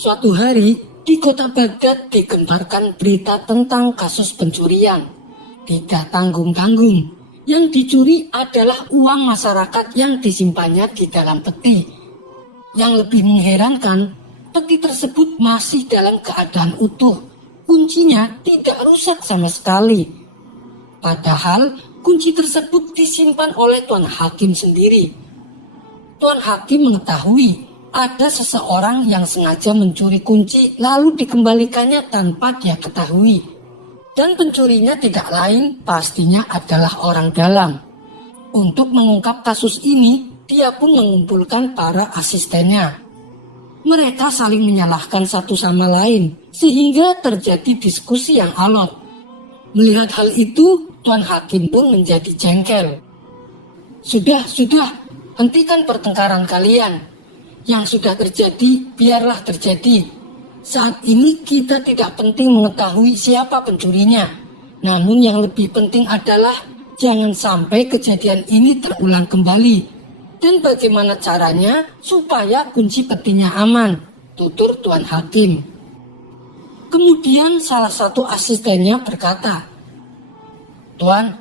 Suatu hari, di kota Baghdad digemparkan berita tentang kasus pencurian. Tidak tanggung-tanggung. Yang dicuri adalah uang masyarakat yang disimpannya di dalam peti. Yang lebih mengherankan, peti tersebut masih dalam keadaan utuh. Kuncinya tidak rusak sama sekali. Padahal kunci tersebut disimpan oleh Tuan Hakim sendiri. Tuan Hakim mengetahui ada seseorang yang sengaja mencuri kunci lalu dikembalikannya tanpa dia ketahui. Dan pencurinya tidak lain pastinya adalah orang dalam. Untuk mengungkap kasus ini, dia pun mengumpulkan para asistennya. Mereka saling menyalahkan satu sama lain sehingga terjadi diskusi yang alot. Melihat hal itu, Tuan Hakim pun menjadi jengkel. Sudah, hentikan pertengkaran kalian. Yang sudah terjadi, biarlah terjadi. Saat ini kita tidak penting mengetahui siapa pencurinya. Namun yang lebih penting adalah jangan sampai kejadian ini terulang kembali. Dan bagaimana caranya supaya kunci petinya aman, tutur Tuan Hakim. Kemudian salah satu asistennya berkata, Tuan,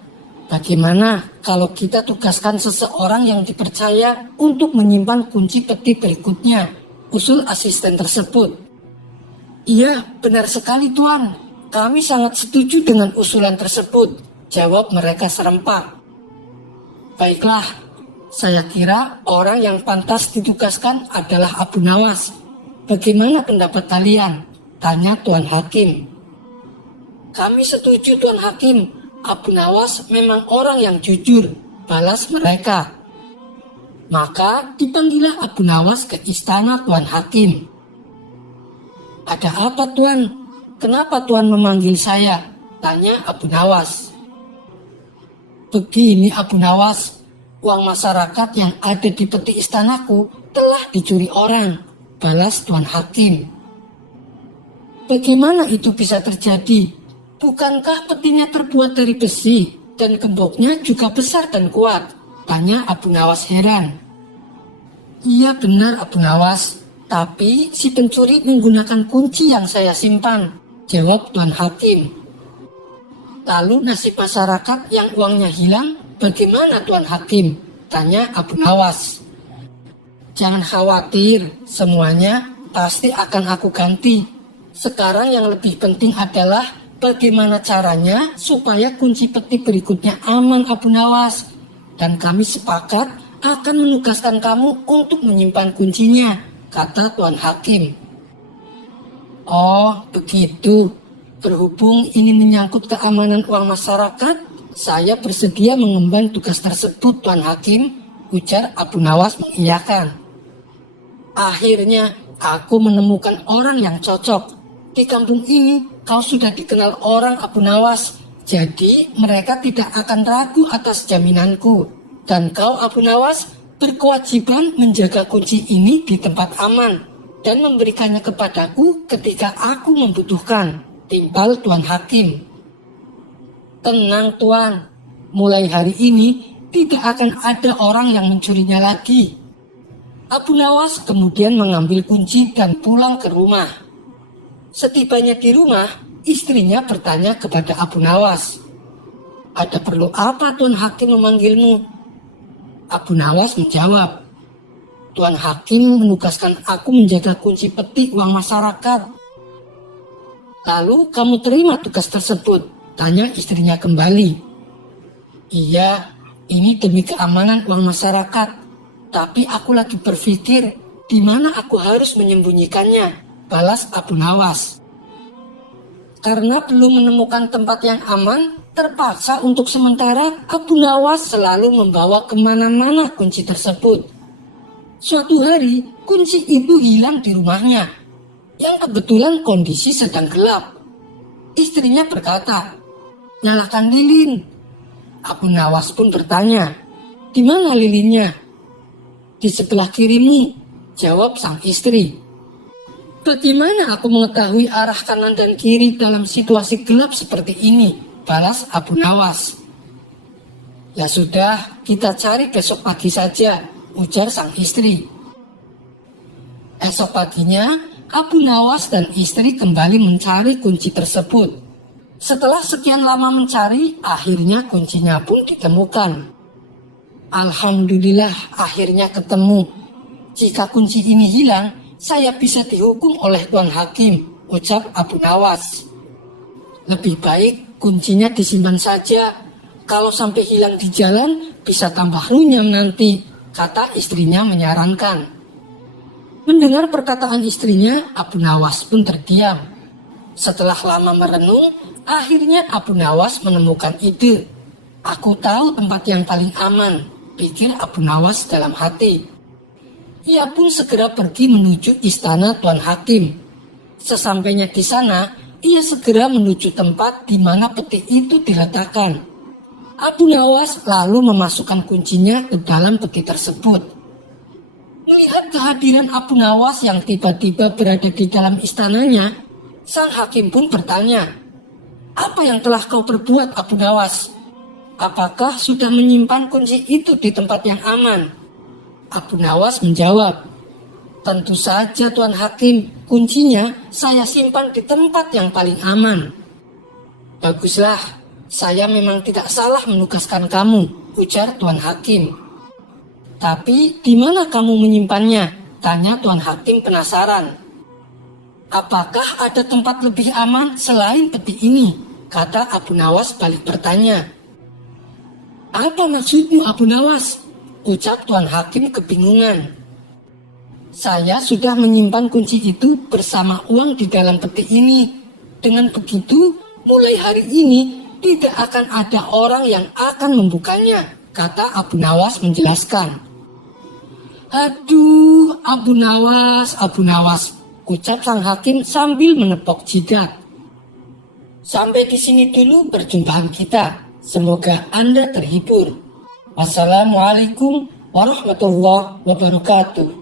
bagaimana kalau kita tugaskan seseorang yang dipercaya untuk menyimpan kunci peti berikutnya? Usul asisten tersebut. Iya, benar sekali Tuan. Kami sangat setuju dengan usulan tersebut, jawab mereka serempak. Baiklah, saya kira orang yang pantas ditugaskan adalah Abu Nawas. Bagaimana pendapat kalian? Tanya Tuan Hakim. Kami setuju Tuan Hakim. Abu Nawas memang orang yang jujur, balas mereka. Maka dipanggillah Abu Nawas ke istana Tuan Hakim. Ada apa Tuan? Kenapa Tuan memanggil saya? Tanya Abu Nawas. Begini Abu Nawas, uang masyarakat yang ada di peti istanaku telah dicuri orang, balas Tuan Hakim. Bagaimana itu bisa terjadi? Bukankah petinya terbuat dari besi dan gemboknya juga besar dan kuat? Tanya Abu Nawas heran. Iya benar Abu Nawas, tapi si pencuri menggunakan kunci yang saya simpan, jawab Tuan Hakim. Lalu nasib masyarakat yang uangnya hilang, bagaimana Tuan Hakim? Tanya Abu Nawas. Jangan khawatir, semuanya pasti akan aku ganti. Sekarang yang lebih penting adalah bagaimana caranya supaya kunci peti berikutnya aman Abu Nawas. Dan kami sepakat akan menugaskan kamu untuk menyimpan kuncinya, kata Tuan Hakim. Oh, begitu. Berhubung ini menyangkut keamanan uang masyarakat, saya bersedia mengemban tugas tersebut, Tuan Hakim, ujar Abu Nawas mengiyakan. Akhirnya, aku menemukan orang yang cocok. Di kampung ini, kau sudah dikenal orang Abu Nawas, jadi mereka tidak akan ragu atas jaminanku. Dan kau Abu Nawas berkewajiban menjaga kunci ini di tempat aman dan memberikannya kepadaku ketika aku membutuhkan, timpal Tuan Hakim. Tenang Tuan, mulai hari ini tidak akan ada orang yang mencurinya lagi. Abu Nawas kemudian mengambil kunci dan pulang ke rumah. Setibanya di rumah, istrinya bertanya kepada Abu Nawas, ada perlu apa Tuan Hakim memanggilmu? Abu Nawas menjawab, Tuan Hakim menugaskan aku menjaga kunci peti uang masyarakat. Lalu kamu terima tugas tersebut? Tanya istrinya kembali. Iya, ini demi keamanan uang masyarakat. Tapi aku lagi berpikir di mana aku harus menyembunyikannya, balas Abu Nawas. Karena belum menemukan tempat yang aman, terpaksa untuk sementara Abu Nawas selalu membawa kemana-mana kunci tersebut. Suatu hari, kunci itu hilang di rumahnya, yang kebetulan kondisi sedang gelap. Istrinya berkata, nyalakan lilin. Abu Nawas pun bertanya, di mana lilinnya? Di sebelah kirimu, jawab sang istri. Bagaimana aku mengetahui arah kanan dan kiri dalam situasi gelap seperti ini? Balas Abu Nawas. Ya sudah, kita cari besok pagi saja, ujar sang istri. Esok paginya, Abu Nawas dan istri kembali mencari kunci tersebut. Setelah sekian lama mencari, akhirnya kuncinya pun ditemukan. Alhamdulillah, akhirnya ketemu. Jika kunci ini hilang, saya bisa dihukum oleh Tuan Hakim, ucap Abu Nawas. Lebih baik kuncinya disimpan saja. Kalau sampai hilang di jalan, bisa tambah runyam nanti, kata istrinya menyarankan. Mendengar perkataan istrinya, Abu Nawas pun terdiam. Setelah lama merenung, akhirnya Abu Nawas menemukan ide. Aku tahu tempat yang paling aman, pikir Abu Nawas dalam hati. Ia pun segera pergi menuju istana Tuan Hakim. Sesampainya di sana, ia segera menuju tempat di mana peti itu diletakkan. Abu Nawas lalu memasukkan kuncinya ke dalam peti tersebut. Melihat kehadiran Abu Nawas yang tiba-tiba berada di dalam istananya, sang hakim pun bertanya, "Apa yang telah kau perbuat, Abu Nawas? Apakah sudah menyimpan kunci itu di tempat yang aman?" Abu Nawas menjawab, "Tentu saja Tuan Hakim, kuncinya saya simpan di tempat yang paling aman." "Baguslah, saya memang tidak salah menugaskan kamu," ujar Tuan Hakim. "Tapi di mana kamu menyimpannya?" tanya Tuan Hakim penasaran. "Apakah ada tempat lebih aman selain peti ini?" kata Abu Nawas balik bertanya. "Apa maksudmu, Abu Nawas?" ucap Tuan Hakim kebingungan. "Saya sudah menyimpan kunci itu bersama uang di dalam peti ini. Dengan begitu, mulai hari ini tidak akan ada orang yang akan membukanya," kata Abu Nawas menjelaskan. "Aduh, Abu Nawas, ucap sang hakim sambil menepok jidat. Sampai di sini dulu perjumpaan kita. Semoga Anda terhibur. Wassalamualaikum warahmatullahi wabarakatuh.